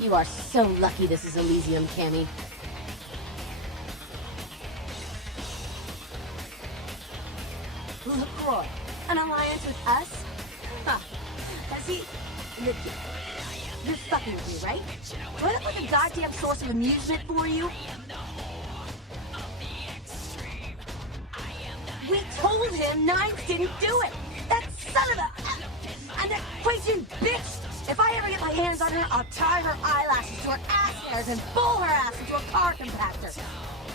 You are so lucky this is Elysium, Cammy. LaCroix, an alliance with us? Huh. Has he... You're fucking with me, right? Do I look like a goddamn source of amusement for you? We told him Nines didn't do it! That son of a... And that Quasian bitch! If I ever get my hands on her, I'll tie her eyelashes to her ass hairs and pull her ass into a car compactor.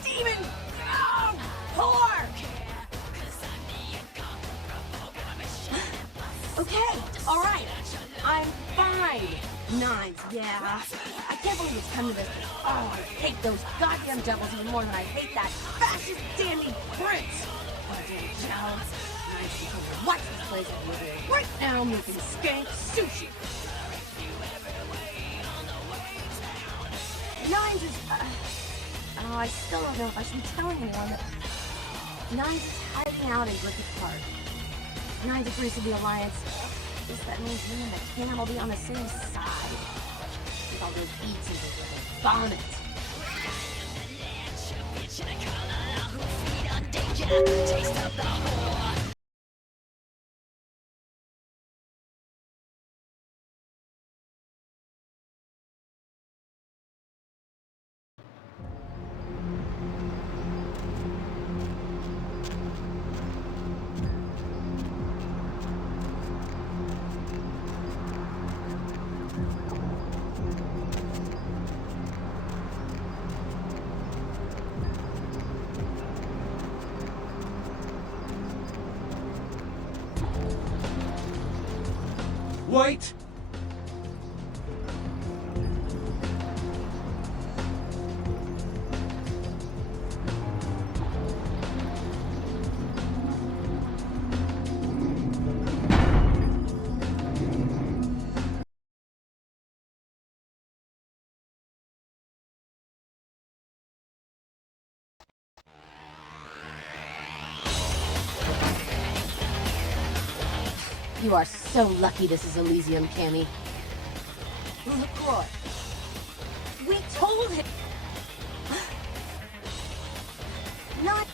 Demon! Oh, whore! Okay, alright. I'm fine. Nines, yeah. I can't believe it's come to this. Oh, I hate those goddamn devils even more than I hate that fascist dandy prince. Oh, damn Joe. Nines can come and watch this place over here right now making skank sushi. Nines is, oh, I still don't know if I should be telling anyone that Nines is hiding out in Griffith Park. Nines agrees to the alliance. Does that mean him and the Cam will be on the same side? With all those eats and just vomit. Taste of the whore. Wait! You are so lucky this is Elysium, Cammy. LaCroix, we told him... Not...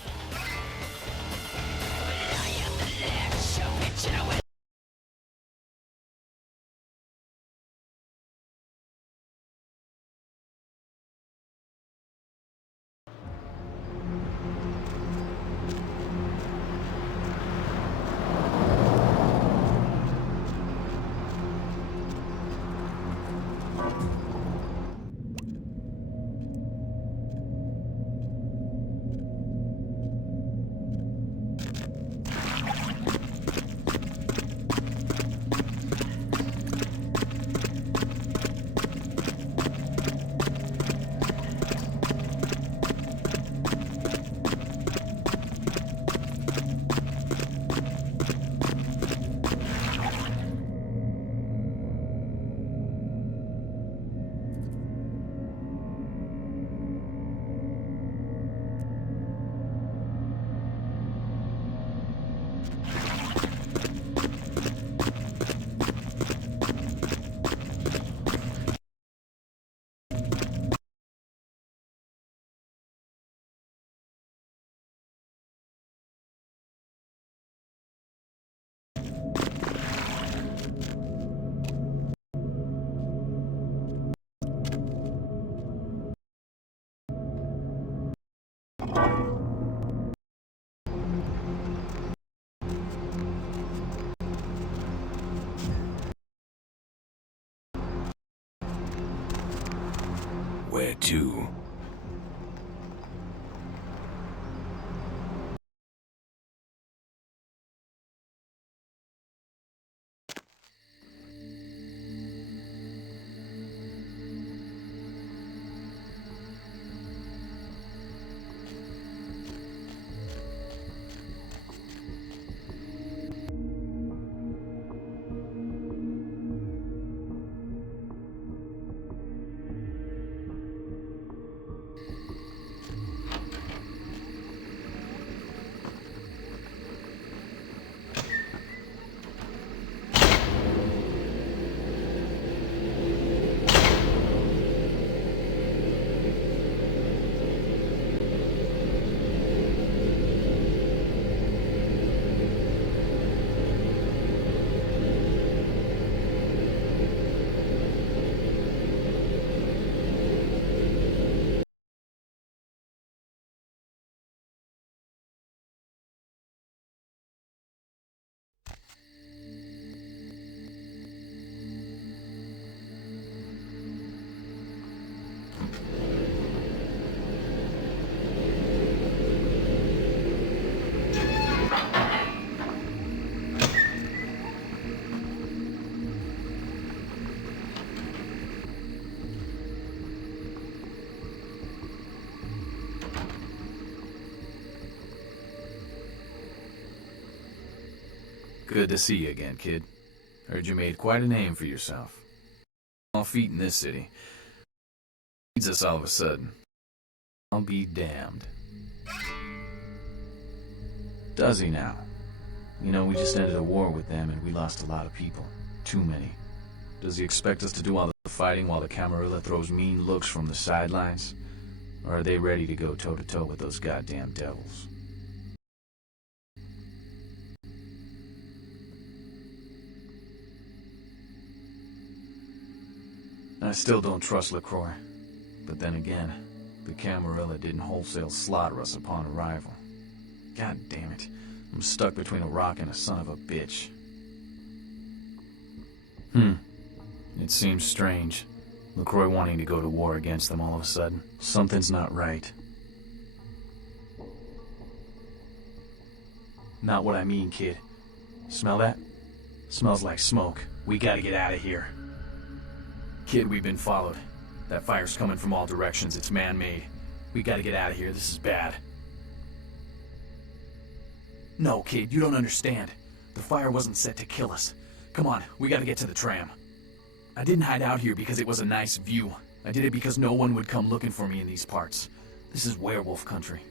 Where to? Good to see you again, kid. Heard you made quite a name for yourself. All feet in this city. Needs us all of a sudden. I'll be damned. Does he now? You know, we just ended a war with them and we lost a lot of people. Too many. Does he expect us to do all the fighting while the Camarilla throws mean looks from the sidelines? Or are they ready to go toe-to-toe with those goddamn devils? I still don't trust LaCroix. But then again, the Camarilla didn't wholesale slaughter us upon arrival. God damn it. I'm stuck between a rock and a son of a bitch. It seems strange. LaCroix wanting to go to war against them all of a sudden. Something's not right. Not what I mean, kid. Smell that? Smells like smoke. We gotta get out of here. Kid, we've been followed. That fire's coming from all directions. It's man-made. We gotta get out of here. This is bad. No, kid, you don't understand. The fire wasn't set to kill us. Come on, we gotta get to the tram. I didn't hide out here because it was a nice view. I did it because no one would come looking for me in these parts. This is werewolf country.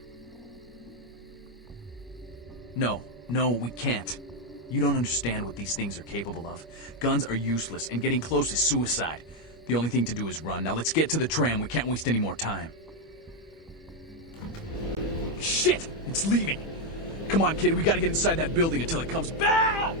No, we can't. You don't understand what these things are capable of. Guns are useless, and getting close is suicide. The only thing to do is run. Now let's get to the tram. We can't waste any more time. Shit! It's leaving! Come on, kid. We gotta get inside that building until it comes back!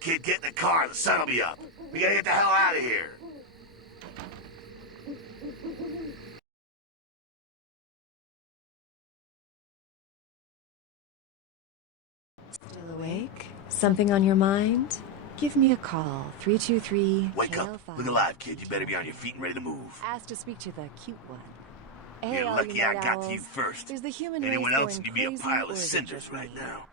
kid, get in the car. The sun'll be up. We gotta get the hell out of here. Still awake? Something on your mind? Give me a call, 323 Wake up. Look alive, kid. You better be on your feet and ready to move. Ask to speak to the cute one. Hey, You're all lucky you I night got to owls. you first. Is the human Anyone race else going could be a crazy, pile or of is it cinders just right me? now.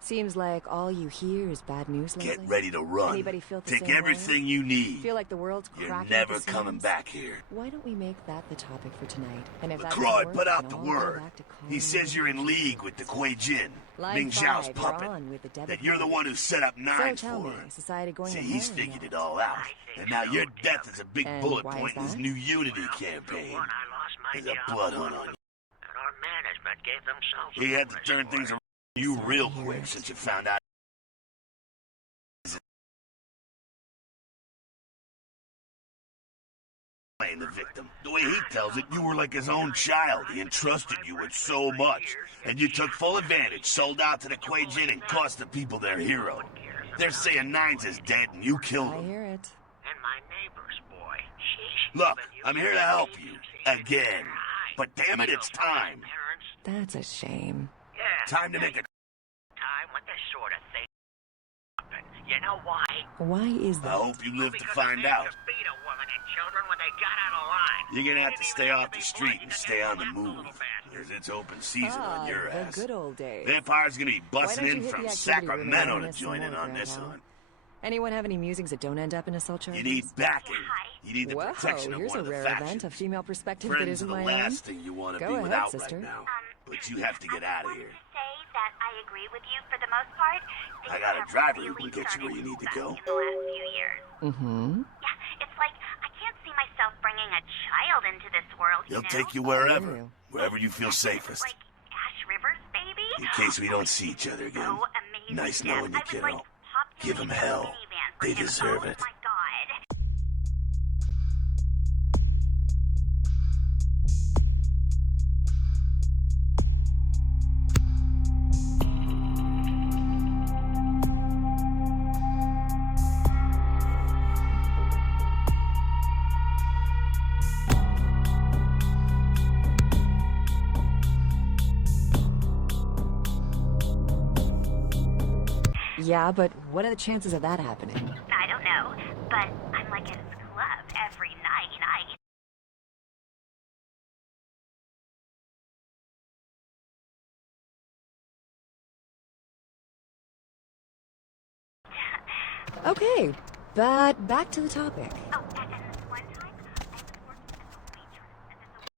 Seems like all you hear is bad news lately. Get ready to run. Anybody feel the Take same everything way? you need. Feel like the world's You're cracking never at the coming seams? back here. Why don't we make that the topic for tonight? And if that LaCroix doesn't work, put we out can the all go word. back to calm He says you're in down. league with the Kuei Jin, Line Ming Zhao's 5, puppet. you're on with the debit That you're the lead. one who set up So nines tell for me, her. society going See, to he's hell or figured what? it all out. And now your death is a big And bullet why is point in his that? new Unity campaign. There's a blood hunt on you. And our management gave themselves He had to turn things around for you real quick since you found out. Playing the victim. The way he tells it, you were like his own child. He entrusted you with so much. And you took full advantage, sold out to the Kuei Jin, and cost the people their hero. They're saying Nines is dead and you killed I him. hear it. and my neighbor's boy. Sheesh. Look, I'm here to help you. Again. But damn it, it's time. Parents, That's a shame. yeah. Time to make a... Time when this sort of thing happen. You know why? Why is I that? hope you live to Because find men out. could beat a woman and children when they got out of line. You're gonna have to Didn't stay even off have to the be street forced and to stay get on the out, move. little bastard. Because it's open season on your the ass. good old days. Vampires gonna be busting Why don't in you hit from the activity room and Sacramento run to us join some in more, on this Grandpa? one. Anyone have any musings that don't end up in assault charges? You need backing. You need the Whoa, protection of here's one a of the rare factions. event, a female perspective Friends that are isn't the my last own. thing you want to Go be ahead, without sister. right now. But you have to get out of here. Say that I agree with you for the most part. I got a driver who can get you where you need to go. In the last few years. Mm-hmm. Yeah, it's like I can't see myself bringing a child into this world. He'll you know? take you hear wherever. you. Wherever you feel safest. Like Ash Rivers, baby. In case we don't see each other again. So amazing. Nice Yeah, knowing you, I would, kiddo. like, pop him Give 'em into a hell. minivan for They him. deserve Oh it. my God. Yeah, but what are the chances of that happening? I don't know, but I'm like at his club every night. Okay, but back to the topic. Oh, and this one time, I was working as a waitress at this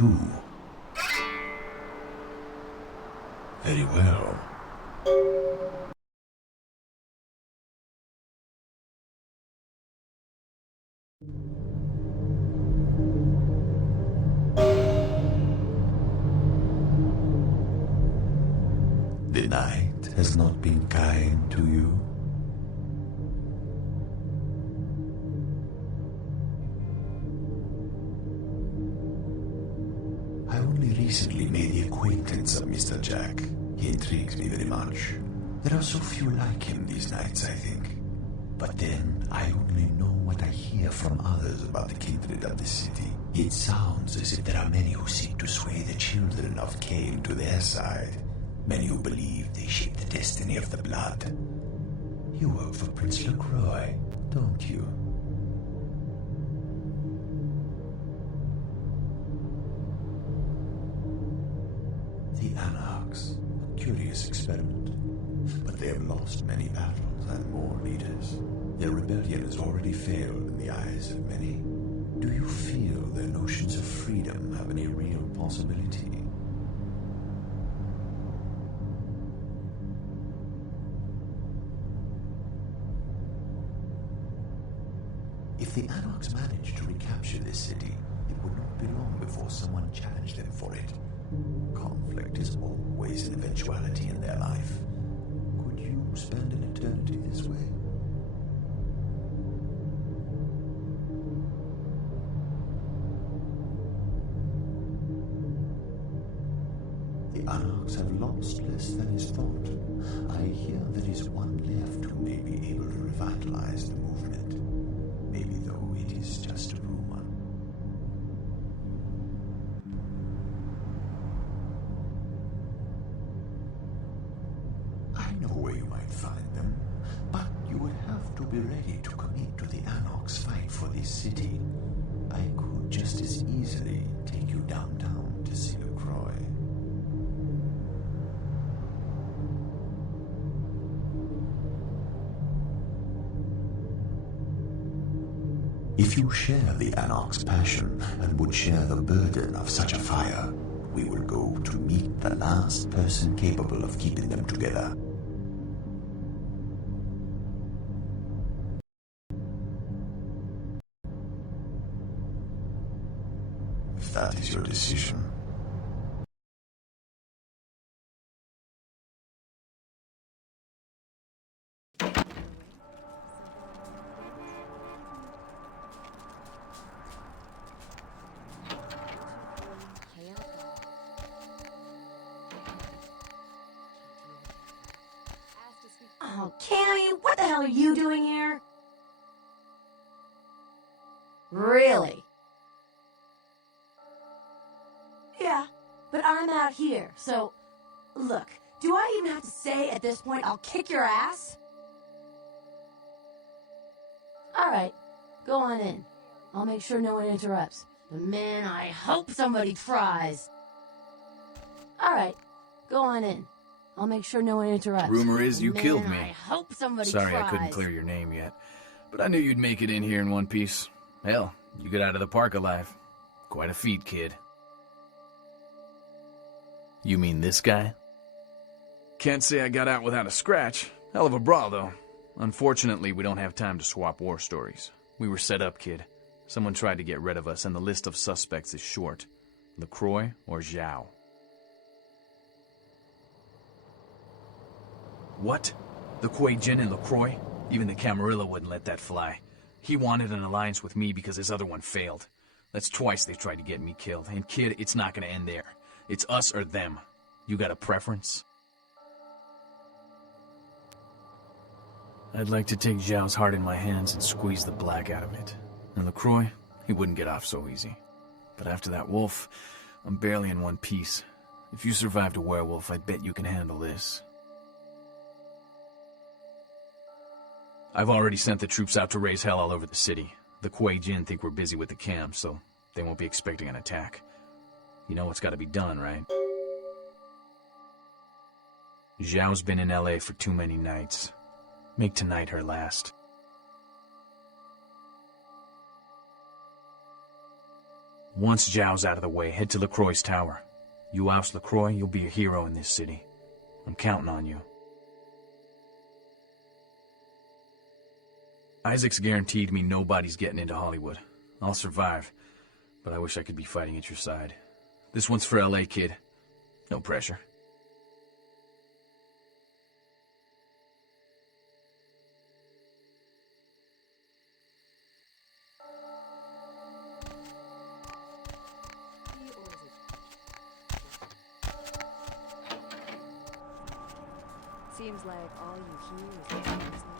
too. Very well. The night has not been kind to you. I only recently made the acquaintance of Mr. Jack. He intrigues me very much. There are so few like him these nights, I think. But then, I only know what I hear from others about the kindred of the city. It sounds as if there are many who seek to sway the children of Cain to their side. Many who believe they shape the destiny of the blood. You work for Prince LaCroix, don't you? The Anarchs. A curious experiment. But they have lost many battles and more leaders. Their rebellion has already failed in the eyes of many. Do you feel their notions of freedom have any real possibility? If the Anarchs manage to recapture this city, it would not be long before someone challenged them for it. Conflict is always an eventuality in their life. Could you spend an eternity this way? The Anarchs have lost less than is thought. I hear there is one left who may be able to revitalize the movement. Maybe though it is just a rumor. I know where you might find them, but you would have to be ready to commit to the Anarchs' fight for this city. I could just as easily take you downtown to see LaCroix. If you share the Anarch's passion and would share the burden of such a fire, we will go to meet the last person capable of keeping them together. If that is your decision. Oh, Cammy, what the hell are you doing here? Really? Yeah, but I'm out here, so... Look, do I even have to say at this point I'll kick your ass? Alright, go on in. I'll make sure no one interrupts. But man, I hope somebody tries. Alright, go on in. I'll make sure no one interrupts. Rumor is you killed me. I hope somebody Sorry tries. I couldn't clear your name yet, but I knew you'd make it in here in one piece. Hell, you get out of the park alive. Quite a feat, kid. You mean this guy? Can't say I got out without a scratch. Hell of a brawl, though. Unfortunately, we don't have time to swap war stories. We were set up, kid. Someone tried to get rid of us, and the list of suspects is short. LaCroix or Zhao. What? The Kuei Jin and LaCroix? Even the Camarilla wouldn't let that fly. He wanted an alliance with me because his other one failed. That's twice they tried to get me killed. And kid, it's not gonna end there. It's us or them. You got a preference? I'd like to take Zhao's heart in my hands and squeeze the black out of it. And LaCroix, he wouldn't get off so easy. But after that wolf, I'm barely in one piece. If you survived a werewolf, I bet you can handle this. I've already sent the troops out to raise hell all over the city. The Kuei Jin think we're busy with the cam, so they won't be expecting an attack. You know what's got to be done, right? Zhao's been in LA for too many nights. Make tonight her last. Once Zhao's out of the way, head to LaCroix's tower. You oust LaCroix, you'll be a hero in this city. I'm counting on you. Isaac's guaranteed me nobody's getting into Hollywood. I'll survive, but I wish I could be fighting at your side. This one's for LA, kid. No pressure. Seems like all you hear is